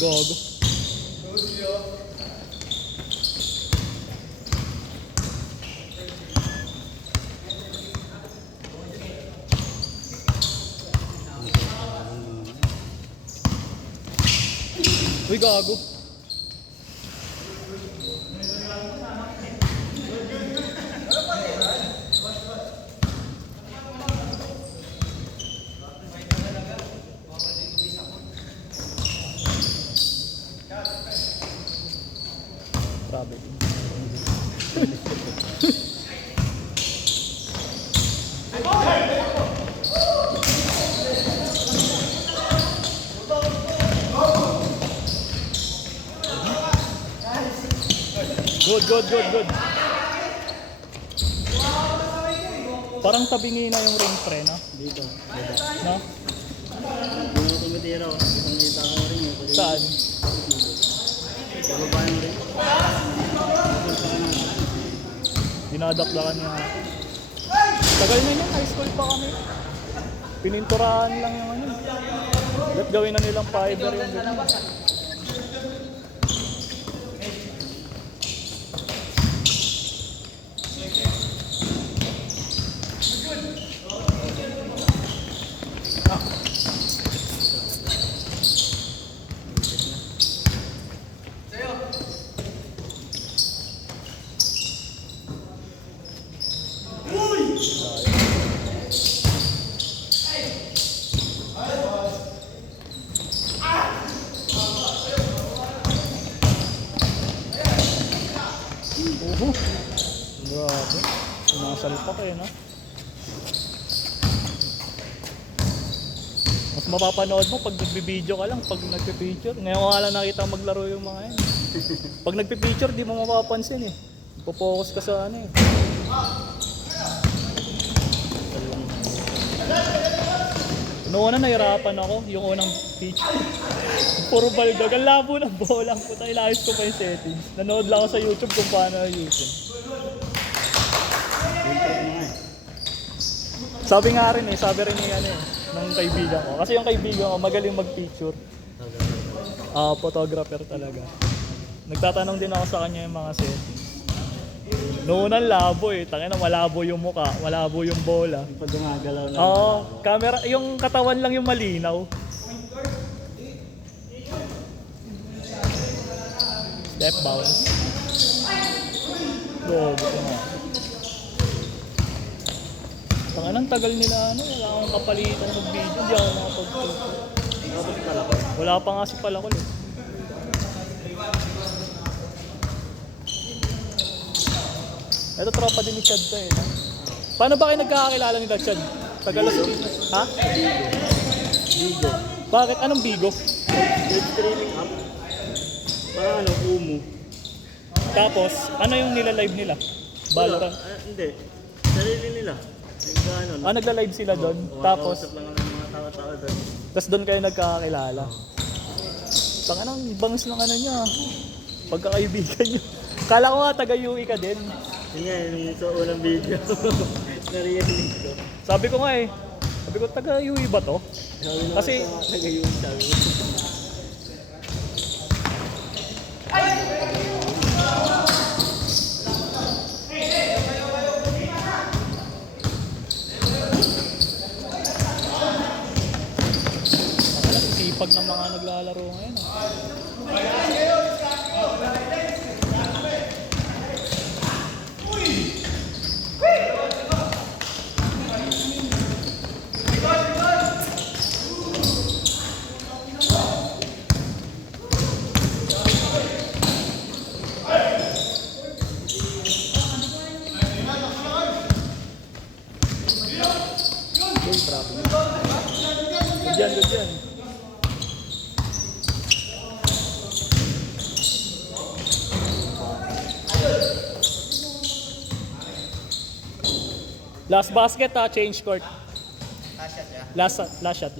Gago. Uy, gago. Grabe. Good. Parang tabingi na yung ring pre, no? Dito. No? Hindi mo tumitira ko. Itang-ita ko rin yun. Saan? Sa baba yung rin. Dinadakdakan niya. Tagal na yun, high school pa kami. Pininturahan lang yung ano. Ba't gawin na nilang fiber yung ganyan? Grabe. Sumasalpak eh, no? Mas mapapanood mo pag nagbi-video ka lang, pag nagpi-picture. Ngayon ko nga lang nakita maglaro yung mga yan. Pag nagpi-picture, di mo mapapansin eh. Focus ka sa ano eh. Noong una nahirapan ako, yung unang picture. Puro baldag. Ang labo ng bola. Puta, ilayos ko pa yung settings. Nanood lang ako sa YouTube kung paano ayusin. Sabi nga rin eh, sabi rin ni ano eh, ng kaibigan ko. Kasi yung kaibigan ko magaling mag-picture. Photographer talaga. Nagtatanong din ako sa kanya yung mga settings. Noon ang labo eh, tangina malabo yung muka, malabo yung bola. Pag gumagalaw na. Oo, camera, yung katawan lang yung malinaw. Step bounce. Go, gusto mo. Tangan ang tagal nila ano, wala akong kapalitan ng video, hindi ako makapag-photo. Wala pa nga si Palakol eh. Ito tropa din ni Chad to eh. Paano ba kayo nagkakakilala nila Chad? Tagalas Pinas? Ha? Bigo. Bakit? Anong Bigo? Live streaming app. Parang ano, Umu. Tapos, ano yung nila-live nila? Valorant? Hindi. Sarili nila. Nagkaano. Nagla-live sila doon. Tapos, Kausap lang ang mga tao-tao doon. tapos doon kayo nagkakakilala. Tangan ang bangs ng ano niya. Pagkakaibigan niyo. Kala ko nga taga-UE ka din. Yun nga, yung sa unang video. Narinig ko. Sabi ko nga eh. Sabi ko, taga-UE ba to? Sabi naman Kasi- sa taga-yung sabi ko. Sipag ng mga naglalaro ngayon. Good yan. Last basket change court. Last shot.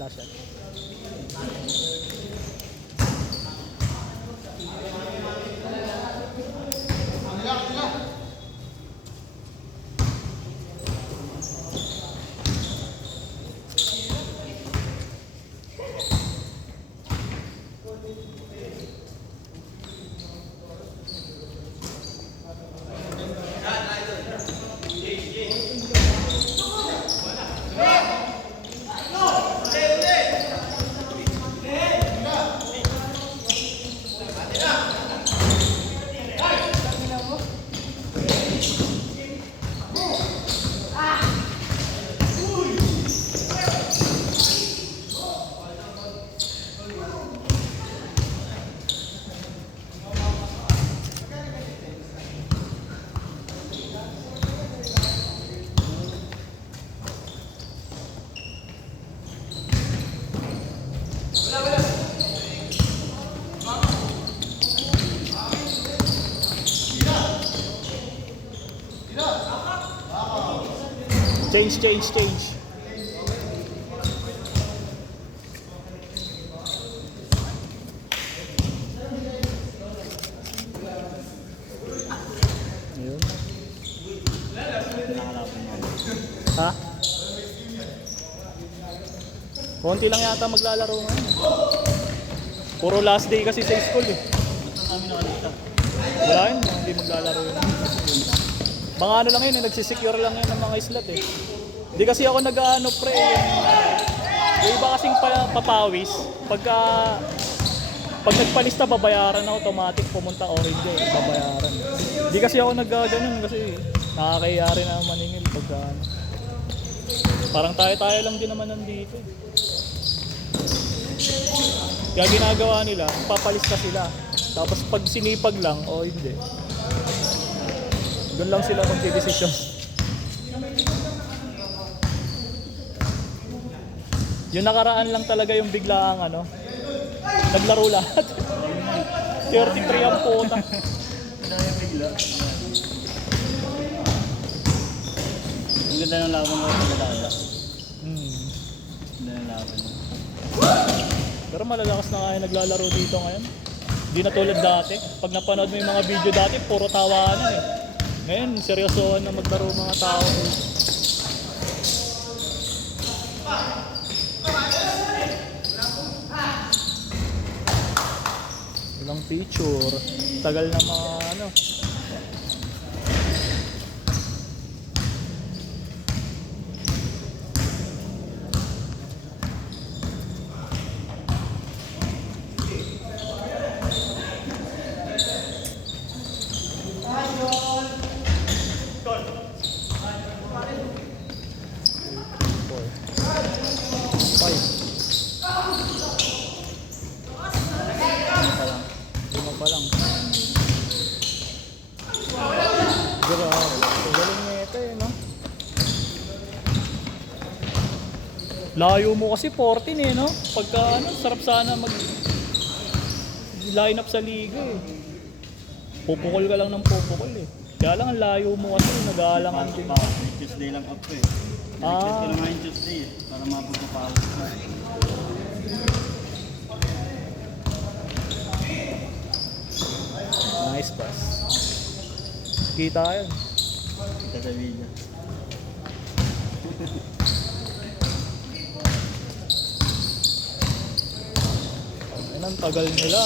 Change. Yun. Ha? Konti lang yata maglalaro ngayon. Puro last day kasi sa school eh. Kami nakalita. Wala yun, hindi maglalaro yun. Mga ano lang yun, nagsisecure lang yun ng mga slot eh. Hindi kasi ako nag-ano pre, yung iba kasing papawis, pag nagpalista babayaran na automatic, pumunta orange eh, babayaran. Hindi kasi ako nag-ganun kasi nakakahiya rin na maningil pagka ano. Parang tayo lang din naman nandito. Kaya ginagawa nila, papalista sila. Tapos pag sinipag lang, o hindi. Doon lang sila magdidesisyon. Yung nakaraan lang talaga yung biglaang ano, naglaro lahat. 33 ang puta. Ang ganda ng laban mo sa Galala. Ganda ng laban mo. Pero malalakas na nga yung naglalaro dito ngayon. Hindi na tulad dati. Pag napanood mo yung mga video dati, puro tawanan eh. Ngayon, seryosohan na maglaro mga tao. Ilang picture. Tagal na mga ano. Lima pa lang. Grabe. Galing neta eh, no? Layo mo kasi 14 eh, no? Pagka ano, sarap sana mag line up sa liga eh. Pupukol ka lang ng pupukol eh. Kaya lang ang layo mo kasi, nag-aalangan din. Tuesday lang up ko eh. Ah. Request ko lang ngayon Tuesday eh. Para mapunta pa ako. Nice pass. Kita yun. Kita sa video. Ayun ang tagal nila.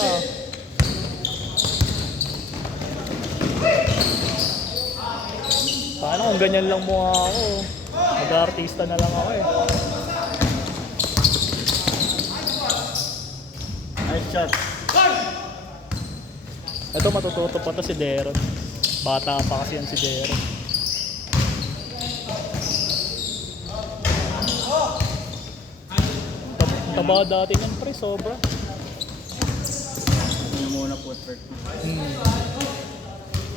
Paano kung ganyan lang mukha ako? Mag-artista na lang ako eh. Nice shot. Ito matututo pa to si Deron. Bata pa kasi yan si Deron. Taba dati yan pre, sobra. Ano muna footwork.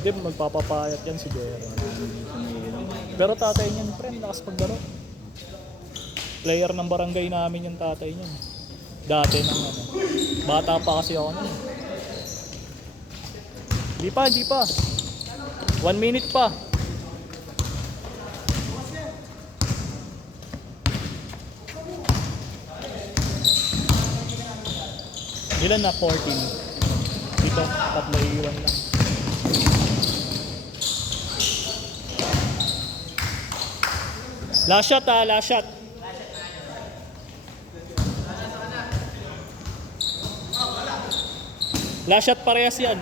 Hindi, magpapapayat yan si Deron. Pero tatay niyan pre, lakas paglaro. Player ng barangay namin yung tatay niyan. Dati nang ano. Bata pa kasi ako nun. Di pa. 1 minute pa. Ilan na? 14. Dito, 3 iwan lang. Last shot ah, last shot. Last shot parehas yan.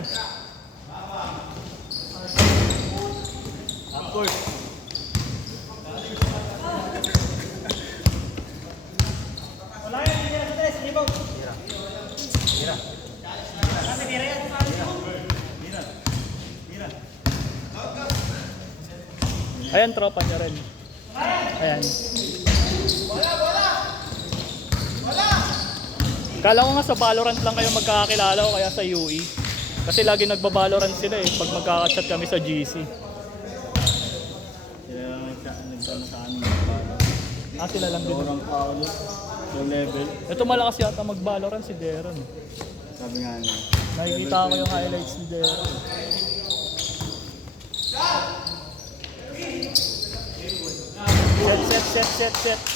Of course. Ayan, tropa niya rin. Ayan. Kala ko nga sa Valorant lang kayo magkakakilala o kaya sa UE. Kasi lagi nagba-Valorant sila eh pag magkaka-chat kami sa GC. Kaya nagsama sa amin. Ah, sila lang din. Sobrang Paolo. Yung level. Ito malakas yata mag-Valorant si Deron. Sabi nga niya. Nakikita ko yung highlights ni Deron. Set.